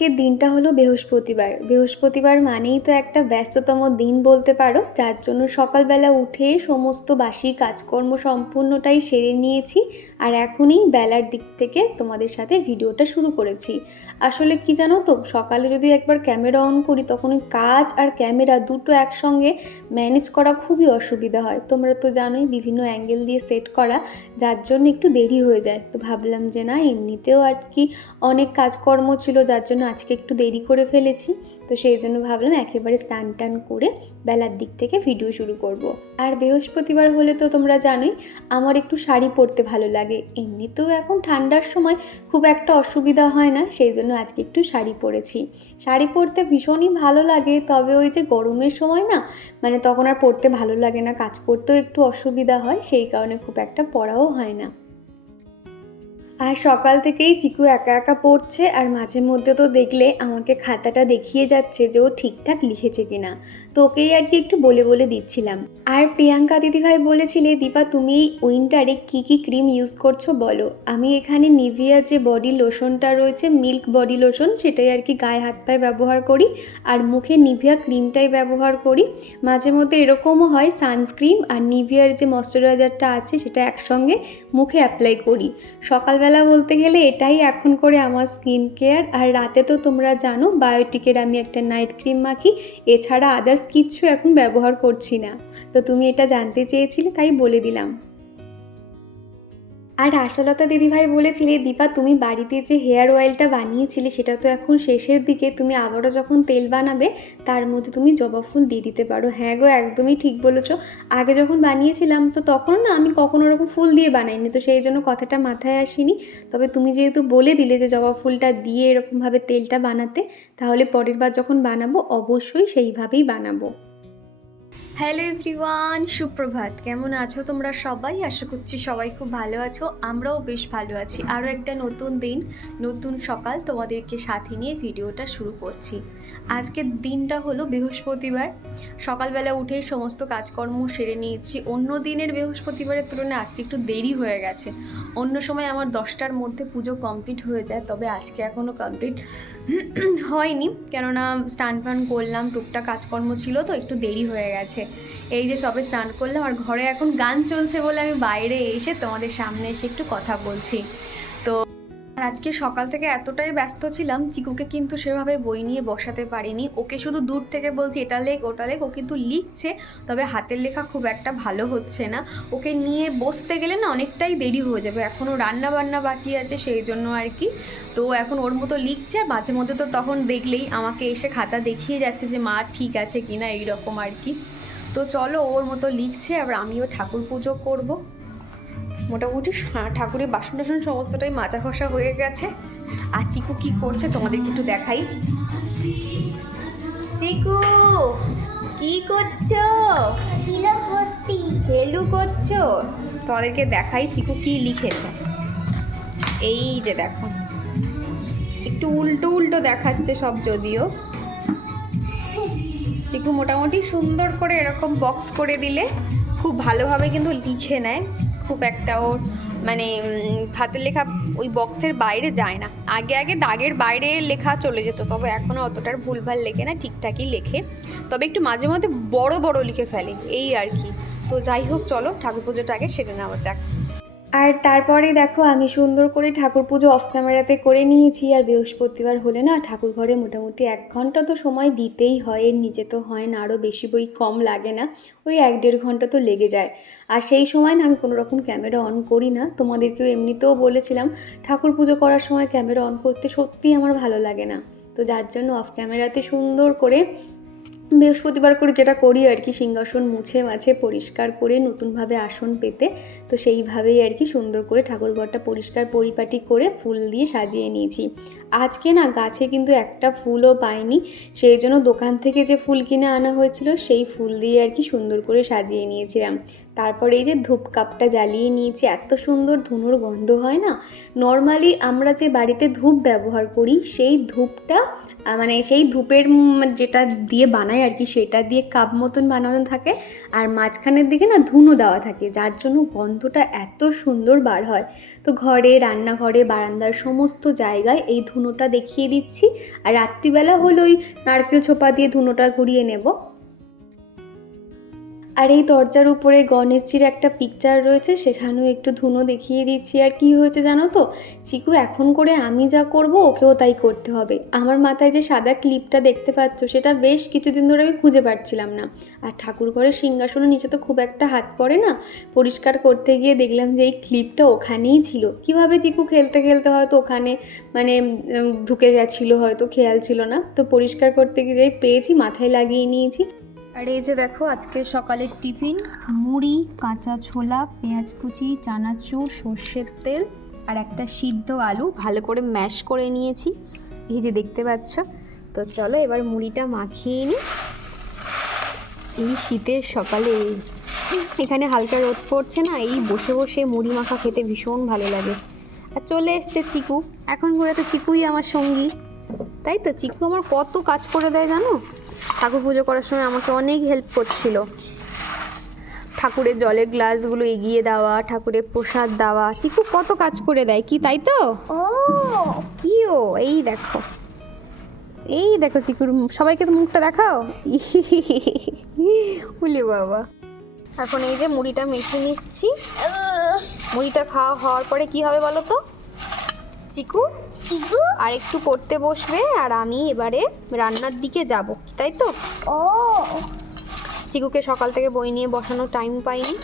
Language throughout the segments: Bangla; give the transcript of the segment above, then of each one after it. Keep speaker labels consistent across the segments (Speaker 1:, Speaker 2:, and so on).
Speaker 1: আজকের দিনটা হলো বৃহস্পতিবার। বৃহস্পতিবার মানেই তো একটা ব্যস্ততম দিন বলতে পারো, যার জন্য সকালবেলা উঠে সমস্ত বাসি কাজকর্ম সম্পূর্ণটাই সেরে নিয়েছি আর এখনই বেলার দিক থেকে তোমাদের সাথে ভিডিওটা শুরু করেছি। আসলে কি জানো তো, সকালে যদি একবার ক্যামেরা অন করি তখন কাজ আর ক্যামেরা দুটো একসঙ্গে ম্যানেজ করা খুবই অসুবিধা হয়। তোমরা তো জানোই বিভিন্ন অ্যাঙ্গেল দিয়ে সেট করা, যার জন্য একটু দেরি হয়ে যায়। তো ভাবলাম যে না, এমনিতেও আর কি অনেক কাজকর্ম ছিল, যার জন্য আজকে একটু দেরি করে ফেলেছি, তো সেই জন্য ভাবলাম একেবারে স্নান টান করে বেলার দিক থেকে ভিডিও শুরু করব। আর বৃহস্পতিবার হলে তো তোমরা জানোই, আমার একটু শাড়ি পরতে ভালো লাগে। এমনিতেও এখন ঠান্ডার সময় খুব একটা অসুবিধা হয় না, সেই জন্য আজকে একটু শাড়ি পরেছি। শাড়ি পরতে ভীষণই ভালো লাগে, তবে ওই যে গরমের সময় না মানে তখন আর পরতে ভালো লাগে না, কাজ করতেও একটু অসুবিধা হয়, সেই কারণে খুব একটা পরাও হয় না। আর সকাল থেকেই চিকু একা একা পড়ছে, আর মাঝে মধ্যে তো দেখলে আমাকে খাতাটা দেখিয়ে যাচ্ছে যে ও ঠিকঠাক লিখেছে কিনা। তো ওকেই আর কি একটু বলে বলে দিচ্ছিলাম। আর প্রিয়াঙ্কা দিদিভাই বলেছিলে, দীপা, তুমি এই উইন্টারে কী কী ক্রিম ইউজ করছ বলো। আমি এখানে নিভিয়া যে বডি লোশনটা রয়েছে, মিল্ক বডি লোশন, সেটাই আর কি গায়ে হাত পায়ে ব্যবহার করি। আর মুখে নিভিয়া ক্রিমটাই ব্যবহার করি। মাঝে মধ্যে এরকমও হয় সানস্ক্রিন আর নিভিয়ার যে ময়শ্চারাইজারটা আছে, সেটা একসঙ্গে মুখে অ্যাপ্লাই করি। সকালবেলা বলতে গেলে এটাই এখন করে আমার স্কিন কেয়ার। আর রাতে তো তোমরা জানো, বায়োটিকের আমি একটা নাইট ক্রিম মাখি। এছাড়া আদার্স কিচ্ছু এখন ব্যবহার করছি না। তো তুমি এটা জানতে চেয়েছিলে তাই বলে দিলাম। আর আশালতা দিদিভাই বলেছিলে, দীপা, তুমি বাড়িতে যে হেয়ার অয়েলটা বানিয়েছিলে, সেটা তো এখন শেষের দিকে। তুমি আবারও যখন তেল বানাবে, তার মধ্যে তুমি জবা ফুল দিয়ে দিতে পারো। হ্যাঁ গো, একদমই ঠিক বলেছ। আগে যখন বানিয়েছিলাম, তো তখন না আমি কখনো ওরকম ফুল দিয়ে বানাইনি। তো সেই জন্য কথাটা মাথায় আসেনি। তবে তুমি যেহেতু বলে দিলে যে জবা ফুলটা দিয়ে এরকমভাবে তেলটা বানাতে, তাহলে পরের বার যখন বানাবো, অবশ্যই সেইভাবেই বানাবো। হ্যালো এভরিওয়ান, সুপ্রভাত। কেমন আছো তোমরা সবাই? আশা করছি সবাই খুব ভালো আছো। আমরাও বেশ ভালো আছি। আরও একটা নতুন দিন, নতুন সকাল তোমাদেরকে সাথে নিয়ে ভিডিওটা শুরু করছি। আজকের দিনটা হলো বৃহস্পতিবার। সকালবেলা উঠেই সমস্ত কাজকর্ম সেরে নিয়েছি। অন্য দিনের বৃহস্পতিবারের তুলনায় আজকে একটু দেরি হয়ে গেছে। অন্য সময় আমার দশটার মধ্যে পুজো কমপ্লিট হয়ে যায়, তবে আজকে এখনও কমপ্লিট হয়নি, কেননা স্নান ফান করলাম, টুকটাক কাজকর্ম ছিল তো, একটু দেরি হয়ে গেছে। এই যে সবে স্নান করলাম, আর ঘরে এখন গান চলছে বলে আমি বাইরে এসে তোমাদের সামনে এসে একটু কথা বলছি। আর আজকে সকাল থেকে এতটাই ব্যস্ত ছিলাম, চিকুকে কিন্তু সেভাবে বই নিয়ে বসাতে পারিনি। ওকে শুধু দূর থেকে বলছি, এটা লেখ, ওটা লেখ। ও কিন্তু লিখছে, তবে হাতের লেখা খুব একটা ভালো হচ্ছে না। ওকে নিয়ে বসতে গেলে না অনেকটাই দেরি হয়ে যাবে। এখনও রান্না বান্না বাকি আছে, সেই জন্য আর কি। তো এখন ওর মতো লিখছে, আর মাঝে মধ্যে তো তখন দেখলেই আমাকে এসে খাতা দেখিয়ে যাচ্ছে যে, মা, ঠিক আছে কি না এইরকম আর কি। তো চলো ওর মতো লিখছে আবার আমিও ঠাকুর পুজো করব। মোটামুটি ঠাকুরের বাসন টাসন সমস্তটাই মাজা ঘষা হয়ে গেছে। আর চিকু কি করছে তোমাদেরকে একটু দেখাই। চিকু, কি করছ? হেলু করছ? তোমাদেরকে দেখাই চিকু কি লিখেছে। এই যে দেখো। একটু উল্টো উল্টো দেখাচ্ছে সব যদিও। চিকু মোটামুটি সুন্দর করে এরকম বক্স করে দিলে খুব ভালোভাবে কিন্তু লিখে নেয়। খুব একটা ওর মানে হাতের লেখা ওই বক্সের বাইরে যায় না। আগে আগে দাগের বাইরে লেখা চলে যেত, তবে এখনও অতটার ভুলভাল লেখে না, ঠিকঠাকই লেখে। তবে একটু মাঝে মধ্যে বড় বড় লিখে ফেলে, এই আর কি। তো যাই হোক, চলো ঠাকুর পুজোটা আগে সেরে নেওয়া যাক। আর তারপরে দেখো আমি সুন্দর করে ঠাকুর পুজো অফ ক্যামেরাতে করে নিয়েছি, আর বৃহস্পতিবার হলে না ঠাকুর ঘরে মোটামুটি এক ঘণ্টা তো সময় দিতেই হয়, এর নিচে তো হয় না আরও বেশি বই কম লাগে না, ওই এক দেড় ঘণ্টা তো লেগে যায়। আর সেই সময় না আমি কোনো রকম ক্যামেরা অন করি না, তোমাদেরকেও এমনিতেও বলেছিলাম, ঠাকুর পুজো করার সময় ক্যামেরা অন করতে সত্যিই আমার ভালো লাগে না। তো যার জন্য অফ ক্যামেরাতে সুন্দর করে বৃহস্পতিবার করে যেটা করি আর কি, সিংহাসন মুছে মাছে পরিষ্কার করে নতুনভাবে আসন পেতে। তো সেইভাবেই আর কি সুন্দর করে ঠাকুরঘরটা পরিষ্কার পরিপাটি করে ফুল দিয়ে সাজিয়ে নিয়েছি। আজকে না গাছে কিন্তু একটা ফুলও পাইনি। সেই জন্য দোকান থেকে যে ফুল কিনে আনা হয়েছিল, সেই ফুল দিয়ে আর কি সুন্দর করে সাজিয়ে নিয়েছিলাম। তারপরে এই যে ধূপ কাপটা জ্বালিয়ে নিয়েছি, এত সুন্দর ধুনুর গন্ধ হয় না? নর্মালি আমরা যে বাড়িতে ধূপ ব্যবহার করি, সেই ধূপটা মানে সেই ধূপের যেটা দিয়ে বানায় আর কি, সেটা দিয়ে কাপ মতন বানানো থাকে আর মাঝখানের দিকে না ধুনো দেওয়া থাকে, যার জন্য গন্ধটা এত সুন্দর বার হয়। তো ঘরে, রান্নাঘরে, বারান্দার সমস্ত জায়গায় এই ধুনোটা দেখিয়ে দিচ্ছি। আর রাত্রিবেলা হলে ওই নারকেল ছোপা দিয়ে ধুনোটা ঘুরিয়ে নেব। আর এই দরজার উপরে গণেশজির একটা পিকচার রয়েছে, সেখানেও একটু ধুনো দেখিয়ে দিচ্ছি। আর কি হয়েছে জানো তো? চিকু, এখন করে আমি যা করব, ওকেও তাই করতে হবে। আমার মাথায় যে সাদা ক্লিপটা দেখতে পাচ্ছ, সেটা বেশ কিছুদিন ধরে আমি খুঁজে পাচ্ছিলাম না। আর ঠাকুর ঘরের সিংহাসনের নিচে তো খুব একটা হাত পড়ে না। পরিষ্কার করতে গিয়ে দেখলাম যে এই ক্লিপটা ওখানেই ছিল। কীভাবে চিকু খেলতে খেলতে হয়তো ওখানে মানে ঢুকে গেছিল, হয়তো খেয়াল ছিল না। তো পরিষ্কার করতে গিয়ে পেয়েছি, মাথায় লাগিয়ে নিয়েছি।
Speaker 2: আর এই যে দেখো, আজকে সকালের টিফিন, মুড়ি, কাঁচা ছোলা, পেঁয়াজ কুচি, চানাচুর, সর্ষের তেল আর একটা সিদ্ধ আলু। ভালো করে ম্যাশ করে নিয়েছি। এই যে দেখতে পাচ্ছ? তো চলো এবার মুড়িটা মাখিয়ে নিই এই শীতের সকালে এখানে হালকা রোদ পড়ছে না, এই বসে বসে মুড়ি মাখা খেতে ভীষণ ভালো লাগে। আর চলে এসছে চিকু। এখন ঘুরে তো চিকুই আমার সঙ্গী। তাই তো চিকু আমার কত কাজ করে দেয় জানো? ঠাকুর পুজো করার সময় আমাকে অনেক হেল্প করছিল। ঠাকুরের জলের গ্লাসগুলো এগিয়ে দেওয়া ঠাকুরের প্রসাদ দেওয়া। চিকু কত কাজ করে দেয় কি তাই তো?
Speaker 3: ও!
Speaker 2: কি ও? এই দেখো। এই দেখো চিকুর সবাইকে তো মুখটা দেখাও। বলে বাবা। এখন এই যে মুড়িটা মেখে নিচ্ছি। মুড়িটা খাওয়া হওয়ার পরে কি হবে বলো তো? চিকু? আর একটু পড়তে বসবে আর আমি এবারে রান্নার দিকে যাব তাই তো?
Speaker 3: ও।
Speaker 2: চিকুকে সকাল থেকে বই নিয়ে বসানোর টাইম পাইনি।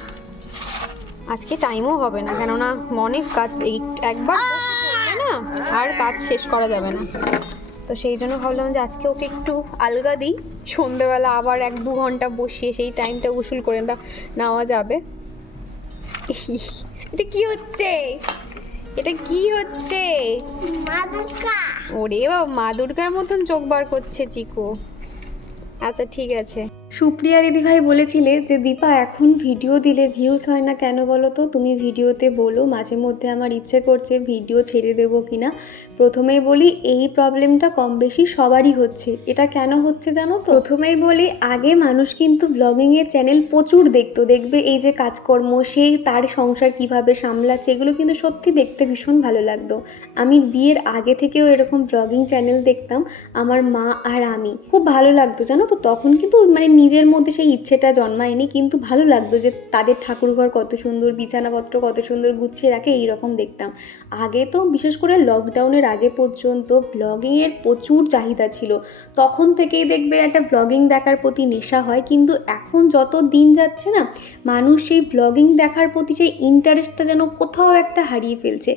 Speaker 2: আজকে টাইমও হবে না কেননা অনেক কাজ একবার না আর কাজ শেষ করা যাবে না। তো সেই জন্য ভাবলাম যে আজকে ওকে একটু আলগা দিই। সন্ধেবেলা আবার এক দু ঘণ্টা বসিয়ে সেই টাইমটা উসুল করে না- নেওয়া যাবে। এটা কি হচ্ছে? এটা কি হচ্ছে?
Speaker 3: মা দুর্গা।
Speaker 2: ওরে বাবা মা দুর্গার মতন চোখ বার করছে চিকু। আচ্ছা ঠিক আছে।
Speaker 1: সুপ্রিয়া দিদিভাই বলেছিলে যে দীপা এখন ভিডিও দিলে ভিউজ হয় না কেন বলো তো? তুমি ভিডিওতে বলো মাঝে মধ্যে আমার ইচ্ছে করছে ভিডিও ছেড়ে দেবো কিনা? প্রথমেই বলি এই প্রবলেমটা কম বেশি সবারই হচ্ছে। এটা কেন হচ্ছে জানো তো? প্রথমেই বলি, আগে মানুষ কিন্তু ব্লগিংয়ের চ্যানেল প্রচুর দেখতো। দেখবে এই যে কাজকর্ম সেই তার সংসার কীভাবে সামলাচ্ছে, এগুলো কিন্তু সত্যি দেখতে ভীষণ ভালো লাগতো। আমি বিয়ের আগে থেকেও এরকম ব্লগিং চ্যানেল দেখতাম, আমার মা আর আমি। খুব ভালো লাগতো জানো তো? তখন কিন্তু মানে নিজের মধ্যে সেই ইচ্ছেটা জন্মায়নি, কিন্তু ভালো লাগতো যে তাদের ঠাকুরঘর কত সুন্দর, বিছানাপত্র কত সুন্দর গুছিয়ে রাখে এই রকম দেখতাম। আগে তো বিশেষ করে লকডাউনের আগে পর্যন্ত ব্লগিংয়ের প্রচুর চাহিদা ছিল। তখন থেকেই দেখবে একটা ব্লগিং দেখার প্রতি নেশা হয়, কিন্তু এখন যত দিন যাচ্ছে না, মানুষ সেই ব্লগিং দেখার প্রতি সেই ইন্টারেস্টটা যেন কোথাও একটা হারিয়ে ফেলছে।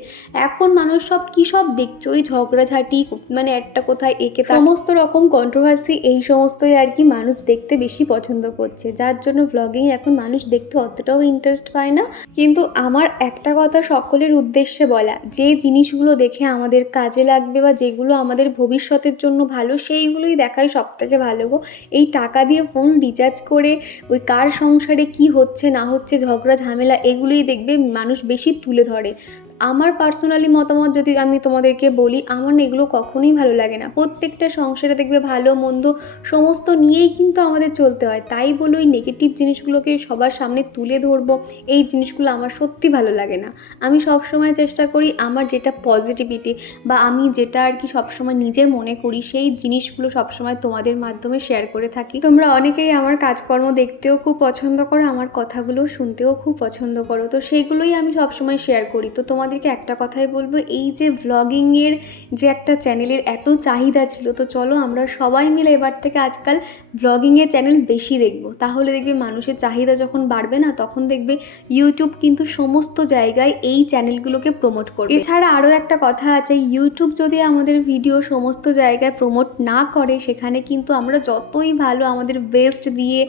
Speaker 1: এখন মানুষ সব কী সব দেখছে? ওই ঝগড়াঝাটি মানে একটা কোথায় একে সমস্ত রকম কন্ট্রোভার্সি এই সমস্তই আর কি মানুষ দেখতে বেশি পছন্দ করছে। যার জন্য ব্লগিং এখন মানুষ দেখতে অতটাও ইন্টারেস্ট পায় না। কিন্তু আমার একটা কথা সকলের উদ্দেশ্যে বলা, যে জিনিসগুলো দেখে আমাদের কাজে লাগবে বা যেগুলো আমাদের ভবিষ্যতের জন্য ভালো, সেইগুলোই দেখাই সবথেকে ভালো গো। এই টাকা দিয়ে ফোন রিচার্জ করে ওই কার সংসারে কি হচ্ছে না হচ্ছে, ঝগড়া, ঝামেলা, এগুলোই দেখবে মানুষ বেশি তুলে ধরে। আমার পার্সোনালি মতামত যদি আমি তোমাদেরকে বলি, আমার না এগুলো কখনোই ভালো লাগে না। প্রত্যেকটা সংসারে দেখবে ভালো, মন্দ, সমস্ত নিয়েই কিন্তু আমাদের চলতে হয়। তাই বলে ওই নেগেটিভ জিনিসগুলোকে সবার সামনে তুলে ধরবো, এই জিনিসগুলো আমার সত্যি ভালো লাগে না। আমি সবসময় চেষ্টা করি আমার যেটা পজিটিভিটি বা আমি যেটা আর কি সবসময় নিজের মনে করি, সেই জিনিসগুলো সবসময় তোমাদের মাধ্যমে শেয়ার করে থাকি। তোমরা অনেকেই আমার কাজকর্ম দেখতেও খুব পছন্দ করো, আমার কথাগুলো শুনতেও খুব পছন্দ করো। তো সেগুলোই আমি সবসময় শেয়ার করি। তো তোমাদেরকে একটা কথাই বলব, এই যে ব্লগিংয়ের যে একটা চ্যানেলের এত চাহিদা ছিল, তো চলো আমরা সবাই মিলে এবার থেকে আজকাল ব্লগিংয়ের চ্যানেল বেশি দেখব। তাহলে দেখবে মানুষের চাহিদা যখন বাড়বে না, তখন দেখবে ইউটিউব কিন্তু সমস্ত জায়গায় এই চ্যানেলগুলোকে প্রমোট করবে। এছাড়া আরও একটা কথা আছে ইউটিউব যদি আমাদের ভিডিও সমস্ত জায়গায় প্রমোট না করে, সেখানে কিন্তু আমরা যতই ভালো আমাদের বেস্ট দিয়ে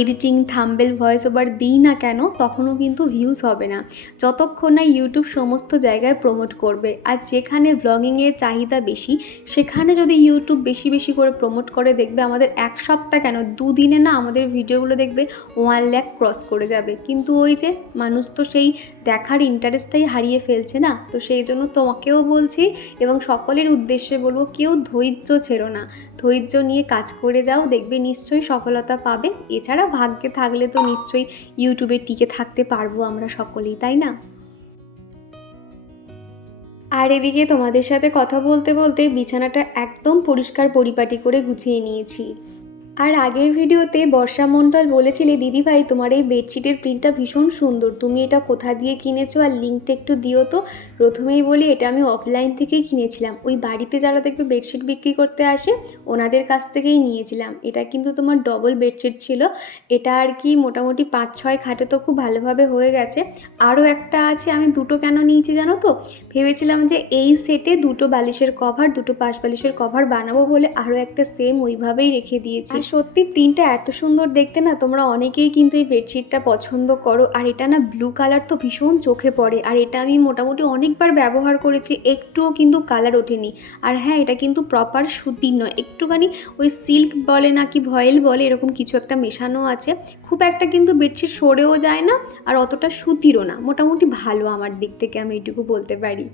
Speaker 1: এডিটিং থাম্বেল ভয়েস ওভার দিই না কেন, তখনও কিন্তু ভিউজ হবে না। যতক্ষণ না ইউটিউব সমস্ত জায়গায় প্রমোট করবে। আর যেখানে ব্লগিংয়ের চাহিদা বেশি, সেখানে যদি ইউটিউব বেশি বেশি করে প্রমোট করে, দেখবে আমাদের এক সপ্তাহ কেন? দুদিনে না আমাদের ভিডিওগুলো দেখবে ওয়ান ল্যাক ক্রস করে যাবে। কিন্তু ওই যে মানুষ তো সেই দেখার ইন্টারেস্টটাই হারিয়ে ফেলছে না? তো সেই জন্য তোমাকেও বলছি এবং সকলের উদ্দেশ্যে বলব, কেউ ধৈর্য ছেড়ো না। ধৈর্য নিয়ে কাজ করে যাও, দেখবে নিশ্চয়ই সফলতা পাবে। এছাড়া ভাগ্যে থাকলে তো নিশ্চয়ই ইউটিউবে টিকে থাকতে পারব আমরা সকলেই, তাই না? আর এদিকে তোমাদের সাথে কথা বলতে বলতে বিছানাটা একদম পরিষ্কার পরিপাটি করে গুছিয়ে নিয়েছি। আর আগের ভিডিওতে বর্ষা মণ্ডল বলেছিলে দিদিভাই তোমার এই বেডশিটের প্রিন্টটা ভীষণ সুন্দর। তুমি এটা কোথা দিয়ে কিনেছো আর লিঙ্কটা একটু দিও তো। প্রথমেই বলি, এটা আমি অফলাইন থেকেই কিনেছিলাম। ওই বাড়িতে যারা দেখবে বেডশিট বিক্রি করতে আসে, ওনাদের কাছ থেকেই নিয়েছিলাম। এটা কিন্তু তোমার ডবল বেডশিট ছিল। এটা আর কি মোটামুটি পাঁচ ছয় খাটে তো খুব ভালোভাবে হয়ে গেছে। আরও একটা আছে, আমি দুটো কেন নিয়েছি জানো তো? ভেবেছিলাম যে এই সেটে দুটো বালিশের কভার দুটো পাশ বালিশের কভার বানাবো বলে আরও একটা সেম ওইভাবেই রেখে দিয়েছি। সত্যি প্রিন্টটা এত সুন্দর দেখতে না, তোমরা অনেকেই কিন্তু এই বেডশিটটা পছন্দ করো। আর এটা না ব্লু কালার তো ভীষণ চোখে পড়ে। আর এটা আমি মোটামুটি অনেকবার ব্যবহার করেছি, একটুও কিন্তু কালার ওঠেনি। আর হ্যাঁ এটা কিন্তু প্রপার সুতির নয়। একটুখানি ওই সিল্ক বলে নাকি ভয়েল বলে, এরকম কিছু একটা মেশানো আছে। খুব একটা কিন্তু বেডশিট সরেও যায় না, আর অতটা সুতিরও না। মোটামুটি ভালো আমার দিক থেকে আমি এইটুকু বলতে পারি।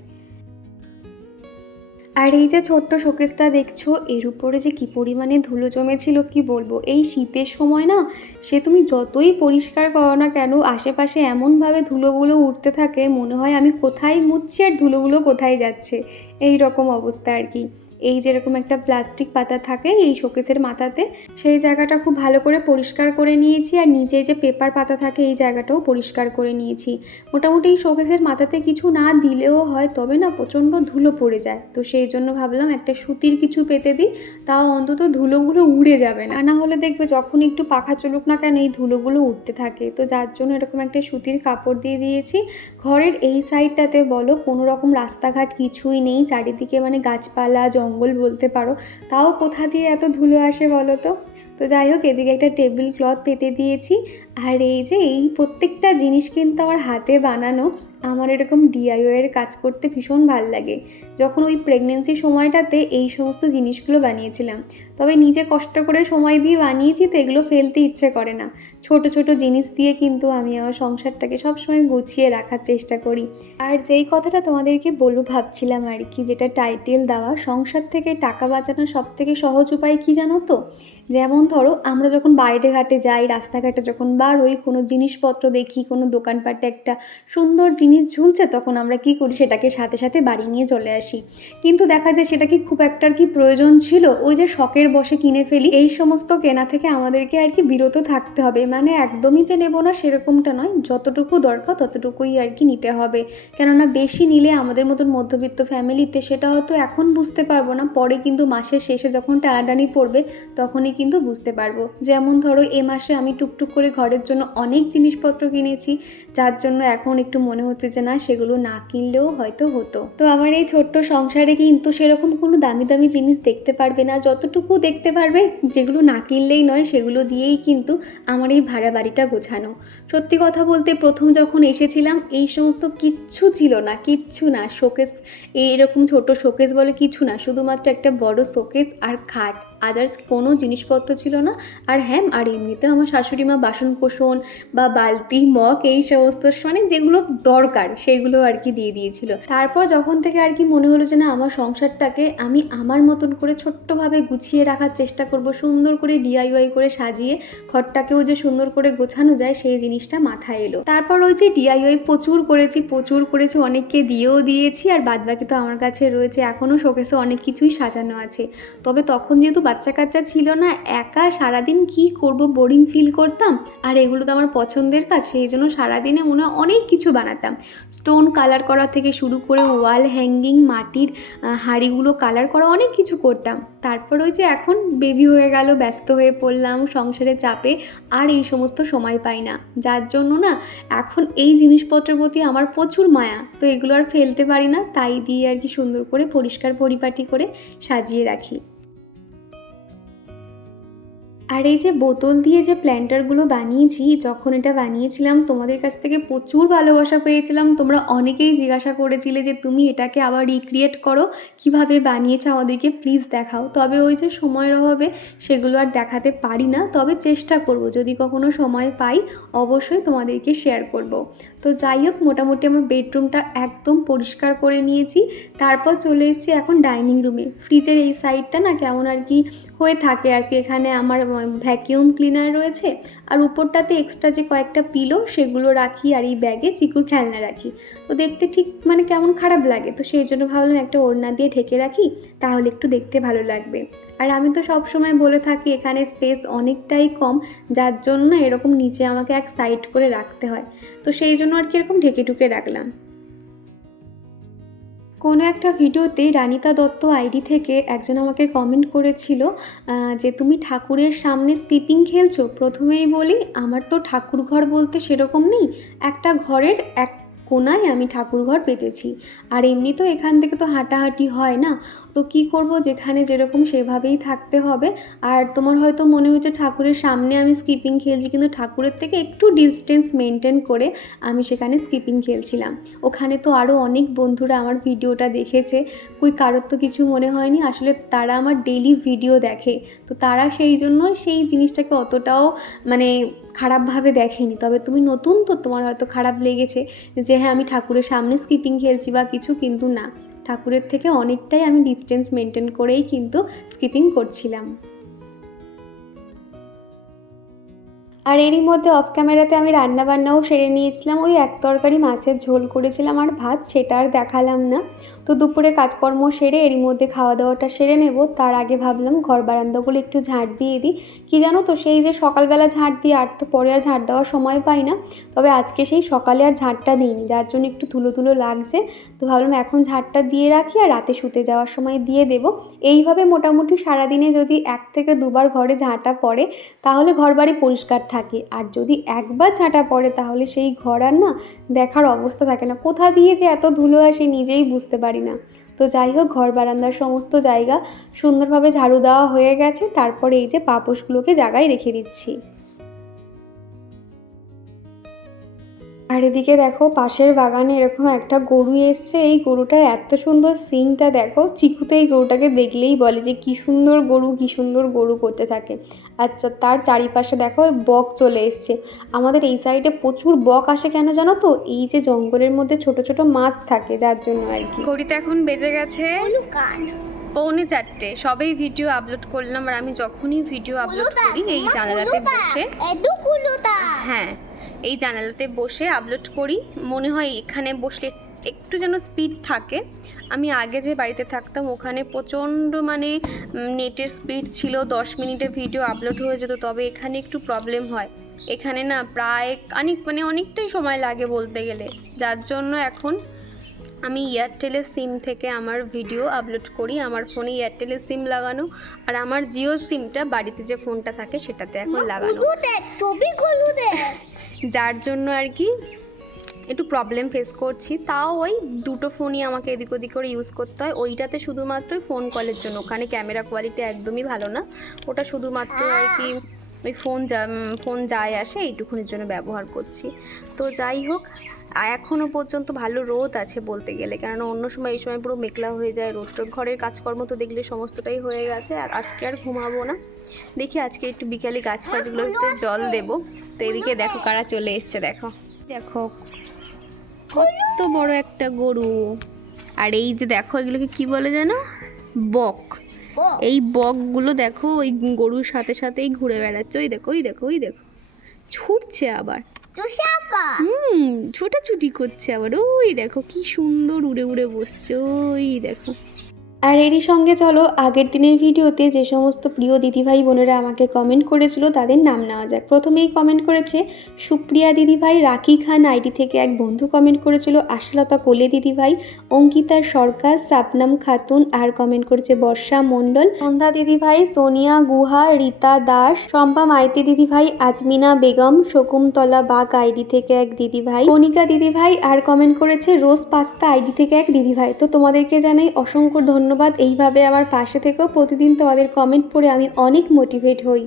Speaker 1: আর এই যে ছোট্ট শোকেসটা দেখছ, এর উপরে যে কি পরিমাণে ধুলো জমেছিল কি বলব? এই শীতের সময় না, সে তুমি যতই পরিষ্কার করো না কেন, আশেপাশে এমনভাবে ধুলোগুলো উঠতে থাকে, মনে হয় আমি কোথায় মুছছি আর ধুলোগুলো কোথায় যাচ্ছে? এই রকম অবস্থা আর কি। এই যেরকম একটা প্লাস্টিক পাতা থাকে এই শোকেসের মাথাতে, সেই জায়গাটা খুব ভালো করে পরিষ্কার করে নিয়েছি আর নিচে যে পেপার পাতা থাকে এই জায়গাটাও পরিষ্কার করে নিয়েছি। মোটামুটি এই শোকেসের মাথাতে কিছু না দিলেও হয়, তবে না প্রচণ্ড ধুলো পড়ে যায়। তো সেই জন্য ভাবলাম একটা সুতির কিছু পেতে দিই, তাও অন্তত ধুলোগুলো উড়ে যাবে না। না হলে দেখবে যখন একটু পাখা চলুক না কেন এই ধুলোগুলো উঠতে থাকে। তো যার জন্য এরকম একটা সুতির কাপড় দিয়ে দিয়েছি। ঘরের এই সাইডটাতে বলো, কোনো রকম রাস্তাঘাট কিছুই নেই, চারিদিকে মানে গাছপালা জঙ্গল বলতে পারো। তাও কোথা দিয়ে এত ধুলো আসে বলো তো? তো যাই হোক, এদিকে একটা টেবিল ক্লথ পেতে দিয়েছি। আর এই যে এই প্রত্যেকটা জিনিস কিন্তু আমার হাতে বানানো, আমার এরকম ডিআইওয়ের কাজ করতে ভীষণ ভালো লাগে। যখন ওই প্রেগনেন্সির সময়টাতে এই সমস্ত জিনিসগুলো বানিয়েছিলাম, তবে নিজে কষ্ট করে সময় দিয়ে বানিয়েছি তো এগুলো ফেলতে ইচ্ছে করে না। ছোট ছোট জিনিস দিয়ে কিন্তু আমি আমার সংসারটাকে সবসময় গুছিয়ে রাখার চেষ্টা করি। আর যেই কথাটা তোমাদেরকে বলব ভাবছিলাম আর কি, যেটা টাইটেল দেওয়া, সংসার থেকে টাকা বাঁচানোর সব থেকে সহজ উপায় কি জানো তো? যেমন ধরো, আমরা যখন বাইরে ঘাটে যাই, রাস্তাঘাটে যখন বার হই কোনো জিনিসপত্র দেখি, কোনো দোকানপাটে একটা সুন্দর জিনিস ঝুলছে, তখন আমরা কি করি? সেটাকে সাথে সাথে বাড়ি নিয়ে চলে আসি। কিন্তু দেখা যায় সেটা কি খুব একটা আর কি প্রয়োজন ছিল? ওই যে শখের বসে কিনে ফেলি, এই সমস্ত কেনা থেকে আমাদেরকে আর কি বিরত থাকতে হবে। মানে একদমই যে নেব না সেরকমটা নয়, যতটুকু দরকার ততটুকুই আর কি নিতে হবে। কেননা বেশি নিলে আমাদের মতন মধ্যবিত্ত ফ্যামিলিতে সেটা হয়তো এখন বুঝতে পারব না, পরে কিন্তু মাসের শেষে যখন টানাটানি পড়বে, তখনই কিন্তু বুঝতে পারব। যেমন ধরো, এ মাসে আমি টুকটুক করে ঘরের জন্য অনেক জিনিসপত্র কিনেছি। যার জন্য এখন একটু মনে হচ্ছে যে না, সেগুলো না কিনলেও হয়তো হতো। তো আমার এই ছোট্ট সংসারে কিন্তু সেরকম কোনো দামি দামি জিনিস দেখতে পারবে না। যতটুকু দেখতে পারবে, যেগুলো না কিনলেই নয়, সেগুলো দিয়েই কিন্তু আমার এই ভাড়া বাড়িটা গোছানো। সত্যি কথা বলতে প্রথম যখন এসেছিলাম, এই সমস্ত কিচ্ছু ছিল না, কিচ্ছু না। শোকেস এরকম ছোট শোকেস বলে কিছু না। শুধুমাত্র একটা বড় শোকেস আর খাট। আদার্স কোনো জিনিসপত্র ছিল না। আর হ্যাঁ আর এমনিতে আমার শাশুড়ি মা বাসন কোসন বা বালতি, মগ, এই সমস্ত মানে যেগুলো দরকার সেগুলো আর কি দিয়ে দিয়েছিল। তারপর যখন থেকে আর কি মনে হলো যে না, আমার সংসারটাকে আমি আমার মতন করে ছোট্টভাবে গুছিয়ে রাখার চেষ্টা করব, সুন্দর করে ডিআইওয়াই করে সাজিয়ে ঘরটাকেও যে সুন্দর করে গোছানো যায় সেই জিনিসটা মাথায় এলো। তারপর ওই যে ডিআইওয়াই প্রচুর করেছি প্রচুর করেছি, অনেককে দিয়েও দিয়েছি আর বাদবাকি তো আমার কাছে রয়েছে। এখনও শোকেসে অনেক কিছুই সাজানো আছে। তবে তখন যেহেতু বাচ্চা কাচ্চা ছিল না, একা সারাদিন কি করব বোরিং ফিল করতাম? আর এগুলো তো আমার পছন্দের কাজ, সেই জন্য সারাদিনে মনে হয় অনেক কিছু বানাতাম। স্টোন কালার করা থেকে শুরু করে ওয়াল হ্যাঙ্গিং মাটির হাঁড়িগুলো কালার করা অনেক কিছু করতাম। তারপর ওই যে এখন বেবি হয়ে গেল, ব্যস্ত হয়ে পড়লাম সংসারে চাপে আর এই সমস্ত সময় পাই না। যার জন্য না এখন এই জিনিসপত্রের প্রতি আমার প্রচুর মায়া। তো এগুলো আর ফেলতে পারি না, তাই দিয়ে আর কি সুন্দর করে পরিষ্কার পরিপাটি করে সাজিয়ে রাখি। আর এই যে বোতল দিয়ে যে প্ল্যান্টারগুলো বানিয়েছি, যখন এটা বানিয়েছিলাম, তোমাদের কাছ থেকে প্রচুর ভালোবাসা পেয়েছিলাম। তোমরা অনেকেই জিজ্ঞাসা করেছিলে যে, তুমি এটাকে আবার রিক্রিয়েট করো? কীভাবে বানিয়েছো আমাদেরকে? প্লিজ দেখাও। তবে ওই যে সময়ের অভাবে সেগুলো আর দেখাতে পারি না। তবে চেষ্টা করব, যদি কখনো সময় পাই, অবশ্যই তোমাদেরকে শেয়ার করব। তো যাই হোক, মোটামুটি আমার বেডরুমটা একদম পরিষ্কার করে নিয়েছি। তারপর চলে এসেছি এখন ডাইনিং রুমে। ফ্রিজের এই সাইডটা না কেমন আর কি হয়ে থাকে আর কি। এখানে আমার ভ্যাকিউম ক্লিনার রয়েছে আর উপরটাতে এক্সট্রা যে কয়েকটা পিলো সেগুলো রাখি আর এই ব্যাগে চিকুর খেলনা রাখি। তো দেখতে ঠিক মানে কেমন খারাপ লাগে, তো সেই জন্য ভাবলাম একটা ওড়না দিয়ে ঢেকে রাখি, তাহলে একটু দেখতে ভালো লাগবে। আর আমি তো সব সময় বলে থাকি এখানে স্পেস অনেকটাই কম, যার জন্য এরকম নিচে আমাকে এক সাইড করে রাখতে হয়। তো সেই জন্য আর কি এরকম ঢেকে ঢুকে রাখলাম। কোনো একটা ভিডিওতে রানিতা দত্ত আইডি থেকে একজন আমাকে কমেন্ট করেছিল যে তুমি ঠাকুরের সামনে স্কিপিং খেলছো। প্রথমেই বলি, আমার তো ঠাকুর ঘর বলতে সেরকম নেই। একটা ঘরের এক কোনায় আমি ঠাকুর ঘর পেতেছি। আর এমনি তো এখান থেকে তো হাঁটাহাঁটি হয় না। তো কি করব যেখানে যেরকম সেভাবেই থাকতে হবে। আর তোমার হয়তো মনে হচ্ছে ঠাকুরের সামনে আমি স্কিপিং খেলছি, কিন্তু ঠাকুরের থেকে একটু ডিস্টেন্স মেনটেন করে আমি সেখানে স্কিপিং খেলছিলাম। ওখানে তো আরও অনেক বন্ধুরা আমার ভিডিওটা দেখেছে। কই কারোর তো কিছু মনে হয়নি, আসলে তারা আমার ডেলি ভিডিও দেখে। তো তারা সেই জন্য সেই জিনিসটাকে অতটাও মানে খারাপভাবে দেখেনি। তবে তুমি নতুন তো তোমার হয়তো খারাপ লেগেছে যে হ্যাঁ আমি ঠাকুরের সামনে স্কিপিং খেলছি বা কিছু, কিন্তু না। ঠাকুরের থেকে অনেকটাই আমি ডিস্টেন্স মেনটেন করেই কিন্তু স্কিপিং করছিলাম। আর এরই মধ্যে অফ ক্যামেরাতে আমি রান্না বান্নাও সেরে নিয়েছিলাম। ওই এক তরকারি মাছের ঝোল করেছিলাম আর ভাত, সেটা আর দেখালাম না। তো দুপুরে কাজকর্ম সেরে এরই মধ্যে খাওয়া দাওয়াটা সেরে নেব। তার আগে ভাবলাম ঘর বারান্দাগুলো একটু ঝাঁট দিয়ে দিই। কি জানো তো, সেই যে সকালবেলা ঝাঁট দিয়ে, আর তো পরে আর ঝাঁট দেওয়ার সময় পাই না। তবে আজকে সেই সকালে আর ঝাঁটটা দিইনি, যার জন্য একটু ধুলো ধুলো লাগছে। তো ভাবলাম এখন ঝাড়টা দিয়ে রাখি আর রাতে শুতে যাওয়ার সময় দিয়ে দেব। এইভাবে মোটামুটি সারাদিনে যদি এক থেকে দুবার ঘরে ঝাঁটা পড়ে, তাহলে ঘর বাড়ি পরিষ্কার থাকে। আর যদি একবার ঝাঁটা পড়ে, তাহলে সেই ঘর আর না দেখার অবস্থা থাকে না। কোথা দিয়ে যে এত ধুলো আসে নিজেই বুঝতে পারি না। তো যাই হোক, ঘর বারান্দার সমস্ত জায়গা সুন্দরভাবে ঝাড়ু দেওয়া হয়ে গেছে। তারপরে এই যে পাপোশগুলোকে জায়গায় রেখে দিচ্ছি। আর এদিকে দেখো পাশের বাগানে এরকম একটা গরু এসছে। এই গরুটার এত সুন্দর সিংটা দেখো। চিকুতে এই গরুটাকে দেখলেই বলে যে কি সুন্দর গরু কি সুন্দর গরু করতে থাকে। আচ্ছা তার চারিপাশে দেখো বক চলে এসছে। আমাদের এই সাইডে প্রচুর বক আসে কেন জানো তো? এই যে জঙ্গলের মধ্যে ছোট ছোট মাছ থাকে যার জন্য আর কি। ঘড়িতে এখন বেজে গেছে
Speaker 2: পৌনে চারটে। সবেই ভিডিও আপলোড করলাম আর আমি যখনই ভিডিও আপলোড করি এই জানালাতে বসে। হ্যাঁ। এই জানালাতে বসে আপলোড করি। মনে হয় এখানে বসলে একটু যেন স্পিড থাকে। আমি আগে যে বাড়িতে থাকতাম ওখানে প্রচণ্ড মানে নেটের স্পিড ছিল। দশ মিনিটে ভিডিও আপলোড হয়ে যেত তবে এখানে একটু প্রবলেম হয়। এখানে না প্রায় অনেক মানে অনেকটাই সময় লাগে বলতে গেলে। যার জন্য এখন আমি এয়ারটেলের সিম থেকে আমার ভিডিও আপলোড করি। আমার ফোনে এয়ারটেলের সিম লাগানো। আর আমার জিও সিমটা বাড়িতে যে ফোনটা থাকে সেটাতে এখন লাগানো। যার জন্য আর কি একটু প্রবলেম ফেস করছি। তাও ওই দুটো ফোনই আমাকে এদিক ওদিক করে ইউজ করতে হয়। ওইটাতে শুধুমাত্র ফোন কলের জন্য। ওখানে ক্যামেরা কোয়ালিটি একদমই ভালো না। ওটা শুধুমাত্র আর কি ওই ফোন যা ফোন যায় আসে এইটুকুনির জন্য ব্যবহার করছি। তো যাই হোক এখনও পর্যন্ত ভালো রোদ আছে বলতে গেলে। কেননা অন্য সময় এই সময় পুরো মেঘলা হয়ে যায়। রোদ ঘরের কাজকর্ম তো দেখলে সমস্তটাই হয়ে গেছে। আর আজকে আর ঘুমাবো না। দেখি আজকে একটু বিকালে গাছ ফাছগুলোতে জল দেবো। তো এদিকে দেখো কারা চলে এসছে দেখো। দেখো কত বড় একটা গরু। আর এই যে দেখো এগুলোকে কি বলে জানো? বক। এই বকগুলো দেখো ওই গরুর সাথে সাথেই ঘুরে বেড়াচ্ছে। ওই দেখো ওই দেখো ওই দেখো। ছুটছে আবার। হুম ছোটাছুটি করছে আবার। ওই দেখো কি সুন্দর উড়ে উড়ে বসছে। ওই দেখো।
Speaker 1: আর এরই সঙ্গে চলো, আগের দিনের ভিডিওতে যে সমস্ত প্রিয় দিদিভাই বোনেরা আমাকে কমেন্ট করেছিল তাদের নাম নেওয়া যাক। প্রথমেই কমেন্ট করেছে, সুপ্রিয়া দিদিভাই, রাখি খান আইডি থেকে এক বন্ধু কমেন্ট করেছিল, আশালতা কোলে দিদিভাই, অঙ্কিতা সরকার সাবনাম খাতুন, আর কমেন্ট করেছে বর্ষা মণ্ডল, সন্ধ্যা দিদিভাই, সোনিয়া গুহা, রীতা দাস শম্পা মাইতি দিদিভাই, আজমিনা বেগম, শকুন্তলা বাগ আইডি থেকে এক দিদিভাই, কণিকা দিদিভাই, আর কমেন্ট করেছে, রোজ পাস্তা আইডি থেকে এক দিদিভাই। তো তোমাদেরকে জানাই অসংখ্য ধন্যবাদ। এইভাবে আমার পাশে থেকেও প্রতিদিন তোমাদের কমেন্ট পড়ে আমি অনেক মোটিভেট হই।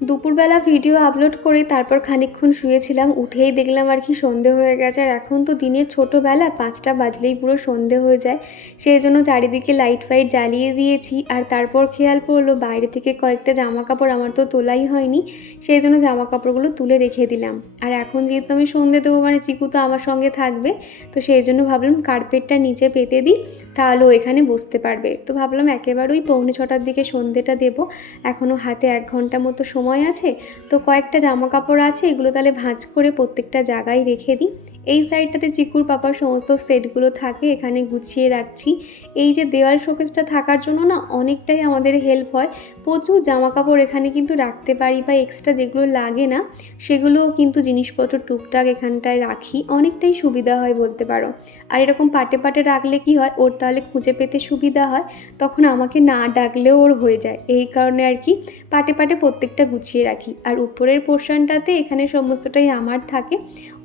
Speaker 1: দুপুরবেলা ভিডিও আপলোড করে তারপর খানিকক্ষণ শুয়েছিলাম, উঠেই দেখলাম আর কি সন্ধে হয়ে গেছে। আর এখন তো দিনের ছোটোবেলা, পাঁচটা বাজলেই পুরো সন্ধে হয়ে যায়। সেই জন্য চারিদিকে লাইট ফাইট জ্বালিয়ে দিয়েছি। আর তারপর খেয়াল পড়ল, বাইরে থেকে কয়েকটা জামা কাপড় আমার তো তোলাই হয়নি, সেই জন্য জামা কাপড়গুলো তুলে রেখে দিলাম। আর এখন যেহেতু আমি সন্ধে দেবো মানে চিকু তো আমার সঙ্গে থাকবে, তো সেই জন্য ভাবলাম কার্পেটটা নিচে পেতে দিই, তাহলে এখানে বসতে পারবে। তো ভাবলাম একেবারেই পৌনে ছটার দিকে সন্ধেটা দেবো। এখনও হাতে এক ঘণ্টা মতো সময় আছে? তো কয়েকটা জামা কাপড় আছে, এগুলো তাহলে ভাঁজ করে প্রত্যেকটা জায়গায় রেখে দিই। এই সাইডটাতে চিকুর পাপার সমস্ত সেটগুলো থাকে, এখানে গুছিয়ে রাখছি। এই যে দেওয়াল শোকেসটা থাকার জন্য না অনেকটাই আমাদের হেল্প হয়। প্রচুর জামা কাপড় এখানে কিন্তু রাখতে পারি বা এক্সট্রা যেগুলো লাগে না সেগুলোও কিন্তু জিনিসপত্র টুকটাক এখানটায় রাখি। অনেকটাই সুবিধা হয় বলতে পারো। আর এরকম পাটে পাটে রাখলে কি হয়? ওর তাহলে খুঁজে পেতে সুবিধা হয়। তখন আমাকে না ডাকলেও ওর হয়ে যায়। এই কারণে আর কি পাটে পাটে প্রত্যেকটা গুছিয়ে রাখি। আর উপরের পোর্শনটাতে এখানে সমস্তটাই আমার থাকে।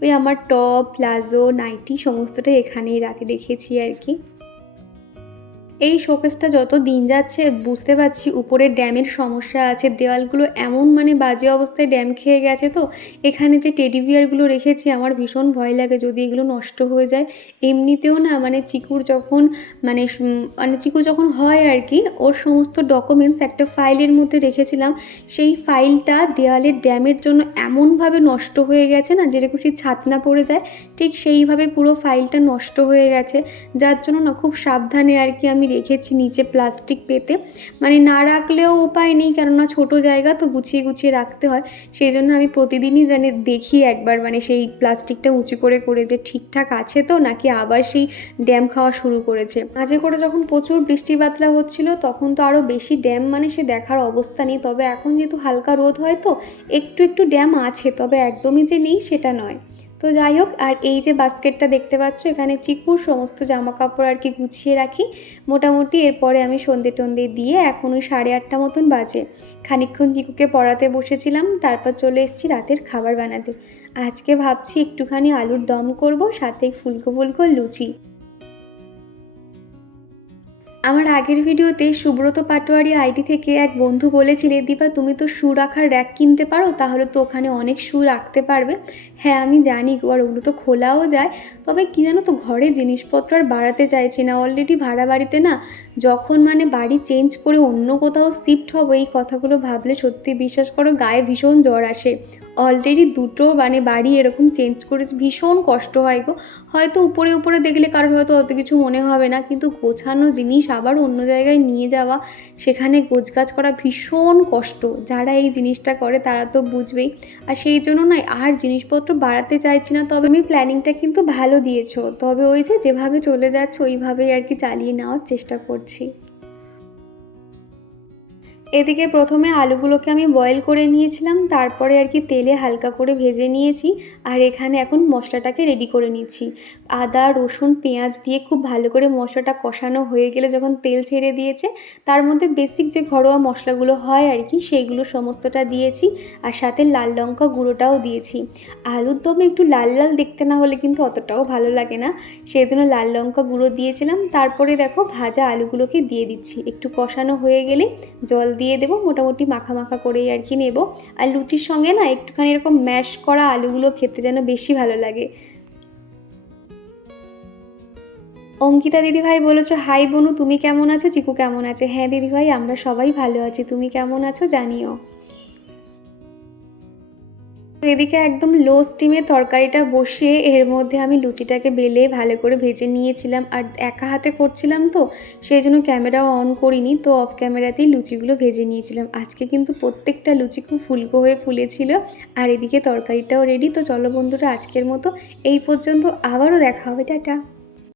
Speaker 1: ওই আমার টপ প্লাজো নাইটি সমস্তটাই এখানেই রাখে, রেখেছি আর কি। এই শোকেসটা যত দিন যাচ্ছে, বুঝতে পারছি উপরে ড্যামের সমস্যা আছে, দেওয়ালগুলো এমন মানে বাজে অবস্থায় ড্যাম খেয়ে গেছে তো, এখানে যে টেডি বিয়ারগুলো রেখেছি আমার ভীষণ ভয় লাগে যদি এগুলো নষ্ট হয়ে যায়। এমনিতেও না মানে চিকুর যখন মানে মানে চিকু যখন হয় আর কি, ওর সমস্ত ডকুমেন্টস একটা ফাইলের মধ্যে রেখেছিলাম, সেই ফাইলটা দেওয়ালের ড্যামের জন্য এমনভাবে নষ্ট হয়ে গেছে না, যেরকম সেই ছাতনা পড়ে যায়, ঠিক সেইভাবে পুরো ফাইলটা নষ্ট হয়ে গেছে, যার জন্য না খুব সাবধানে আর কি আমি রেখেছি নিচে প্লাস্টিক পেতে। মানে না রাখলেও উপায় নেই, কেননা ছোট জায়গা তো গুছিয়ে গুছিয়ে রাখতে হয়। সেই জন্য আমি প্রতিদিনই জানি দেখি একবার মানে সেই প্লাস্টিকটা উঁচু করে করে যে ঠিকঠাক আছে তো, নাকি আবার সেই ড্যাম খাওয়া শুরু করেছে। মাঝে করে যখন প্রচুর বৃষ্টি বাতলা হচ্ছিল, তখন তো আরও বেশি ড্যাম মানে সে দেখার অবস্থা নেই। তবে এখন যেহেতু হালকা রোদ হয় তো, একটু একটু ড্যাম আছে, তবে একদমই যে নেই সেটা নয়। তো যাই হোক, আর এই যে বাস্কেটটা দেখতে পাচ্ছ, এখানে চিকুর সমস্ত জামা কাপড় আর কি গুছিয়ে রাখি। মোটামুটি এরপরে আমি সন্ধে টন্ধে দিয়ে এখন ওই সাড়ে আটটা মতন বাজে। খানিকক্ষণ চিকুকে পড়াতে বসেছিলাম, তারপর চলে এসেছি রাতের খাবার বানাতে। আজকে ভাবছি একটুখানি আলুর দম করব, সাথে ফুলকো ফুলকো লুচি। আমার আগের ভিডিওতে সুব্রত পাটোয়ারি আইডি থেকে এক বন্ধু বলেছিলে দীপা, তুমি তো শু রাখার র্যাক কিনতে পারো, তাহলে তো ওখানে অনেক শু রাখতে পারবে। হ্যাঁ আমি জানি আর ওগুলো তো খোলাও যায়। তবে কি জানো তো, ঘরে জিনিসপত্র আর বাড়াতে চাইছি না। অলরেডি ভাড়া বাড়িতে না, যখন মানে বাড়ি চেঞ্জ করে অন্য কোথাও শিফট হব, এই কথাগুলো ভাবলে সত্যি বিশ্বাস করো, গায়ে ভীষণ জ্বর আসে। অলরেডি দুটো মানে বাড়ি এরকম চেঞ্জ করে, ভীষণ কষ্ট হয় গো। হয়তো উপরে উপরে দেখলে কারোর হয়তো অত কিছু মনে হবে না, কিন্তু গোছানো জিনিস আবার অন্য জায়গায় নিয়ে যাওয়া, সেখানে গোছগাছ করা ভীষণ কষ্ট। যারা এই জিনিসটা করে তারা তো বুঝবেই। আর সেই জন্য না, আর জিনিসপত্র বাড়াতে চাইছি না, তবে আমি প্ল্যানিংটা কিন্তু ভালো দিয়েছ। তবে ওই যে যেভাবে চলে যাচ্ছে, ওইভাবেই আর কি চালিয়ে নেওয়ার চেষ্টা করছি। এদিকে প্রথমে আলুগুলোকে আমি বয়েল করে নিয়েছিলাম, তারপরে আর কি তেলে হালকা করে ভেজে নিয়েছি আর এখানে এখন মশলাটাকে রেডি করে নিচ্ছি। আদা, রসুন, পেঁয়াজ দিয়ে খুব ভালো করে মশলাটা কষানো হয়ে গেলে যখন তেল ছেড়ে দিয়েছে, তার মধ্যে বেসিক যে ঘরোয়া মশলাগুলো হয় আর কি সেইগুলো সমস্তটা দিয়েছি আর সাথে লাল লঙ্কা গুঁড়োটাও দিয়েছি। আলুর দমে একটু লাল লাল দেখতে না হলে কিন্তু অতটাও ভালো লাগে না সেই জন্য লাল লঙ্কা গুঁড়ো দিয়েছিলাম, তারপরে দেখো ভাজা আলুগুলোকে দিয়ে দিচ্ছি। একটু কষানো হয়ে গেলে জল দিয়ে দেবো, মোটামুটি মাখা মাখা করেই আর কি নেব। আর লুচির সঙ্গে না একটুখানি এরকম ম্যাশ করা আলুগুলো খেতে যেন বেশি ভালো লাগে। অঙ্কিতা দিদিভাই বলেছ, হাই বনু, তুমি কেমন আছো? চিকু কেমন আছে? হ্যাঁ দিদিভাই, আমরা সবাই ভালো আছি। তুমি কেমন আছো? জানিও। তো এদিকে একদম লো স্টিমে তরকারিটা বসিয়ে এর মধ্যে আমি লুচিটাকে বেলে ভালো করে ভেজে নিয়েছিলাম। আর একা হাতে করছিলাম তো, সেই জন্য ক্যামেরাও অন করিনি, তো অফ ক্যামেরাতেই লুচিগুলো ভেজে নিয়েছিলাম। আজকে কিন্তু প্রত্যেকটা লুচি খুব ফুলকো হয়ে ফুলেছিল। আর এদিকে তরকারিটাও রেডি তো চলো বন্ধুরা আজকের মতো এই পর্যন্ত আবারও দেখা হবে, টাটা।